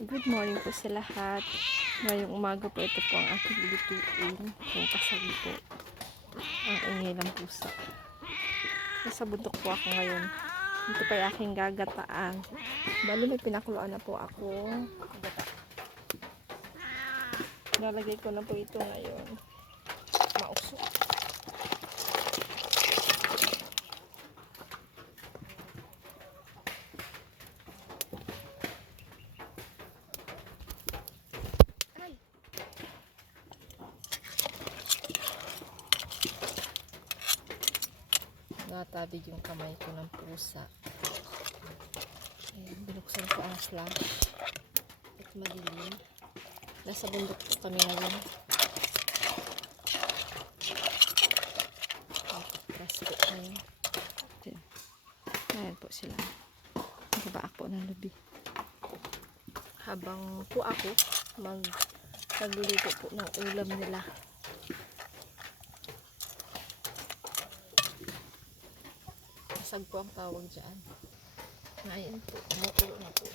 Good morning po sa lahat. Ngayong umaga po, ito po ang aking lulutuin. Yung kasabi po. Ang ingay ng pusa. Nasa bundok po ako ngayon. Ito pa yung aking gagataan. Bali may pinakuluan na po ako. Gata. Nalagay ko na po ito ngayon. Mausok. Natabig yung kamay ko ng pusa. Ayan, binuksan ko ang flash. At madilim. Nasa bundok po kami ngayon. Plastic na yun. Ayan po sila. Nagbabaak po ng lubi. Habang po ako magluluto po ng ulam nila. Sag po ang tawag dyan. Ngayon po, umuulo na po.